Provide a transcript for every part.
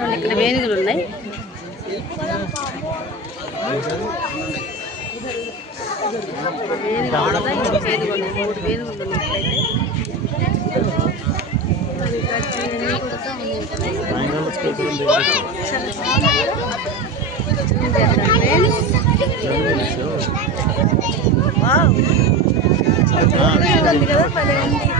చూడండి ఇక్కడ వేణుగులు ఉన్నాయి వేణుగులు కదా ఇంకో వేణుగులు ఉన్నాయి మూడు వేణుగులు ఉన్నాయి ఇక్కడైతే ఇంకా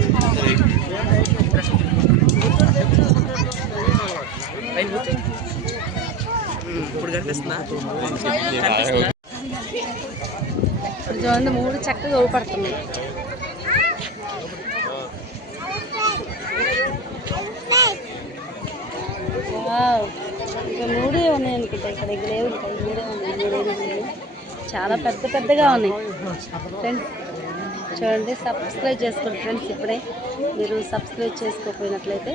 ఇప్పుడు కనిపిస్తుందా చూడండి మూడు చక్కగా ఊపడుతున్నాయి వావ్. మూడే ఉన్నాయి అనుకుంటా ఇక్కడ ఇక్కడ ఉంటాయి. మూడే ఉన్నాయి మూడే ఉన్నాయి. చాలా పెద్ద పెద్దగా ఉన్నాయి. ఫ్రెండ్స్ చూడండి సబ్స్క్రైబ్ చేసుకోండి ఫ్రెండ్స్ ఇప్పుడే మీరు సబ్స్క్రైబ్ చేసుకోకపోయినట్లయితే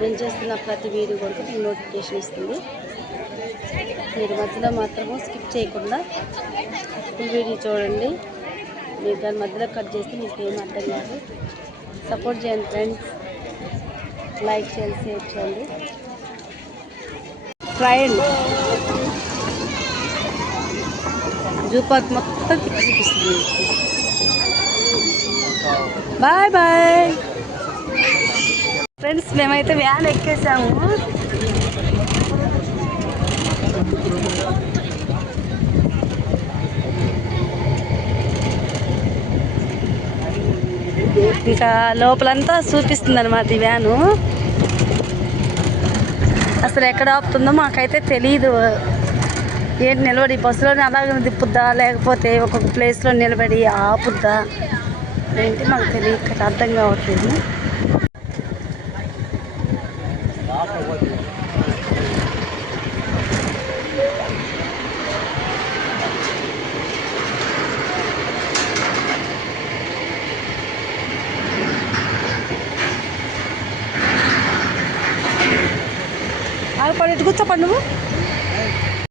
నేను చేస్తున్న ప్రతి వీడియో కూడా మీకు నోటిఫికేషన్ ఇస్తుంది మీరు మధ్యలో మాత్రము స్కిప్ చేయకుండా ఫుల్ వీడియో చూడండి. మీరు దాని మధ్యలో కట్ చేస్తే మీకు ఏం అర్థం కాదు. సపోర్ట్ చేయండి ఫ్రెండ్స్ లైక్ చేయండి షేర్ చేయండి. ఫ్రైండ్ అండి. జూపాత్ మొత్తం తిప్పి చూపిస్తుంది బాయ్ బాయ్ ఫ్రెండ్స్ మేమైతే వ్యాన్ ఎక్కేసాము. ఇంకా లోపలంతా చూపిస్తుంది అనమాట ఈ వ్యాను. అసలు ఎక్కడ ఆపుతుందో మాకైతే తెలియదు ఏంటి నిలబడి బస్సులోనే అలాగే తిప్పుద్దా లేకపోతే ఒక్కొక్క ప్లేస్లో నిలబడి ఆపుద్దా? ఏంటి మాకు తెలియక అర్థం కావట్లేదు. ఆగు పడి నువ్వు.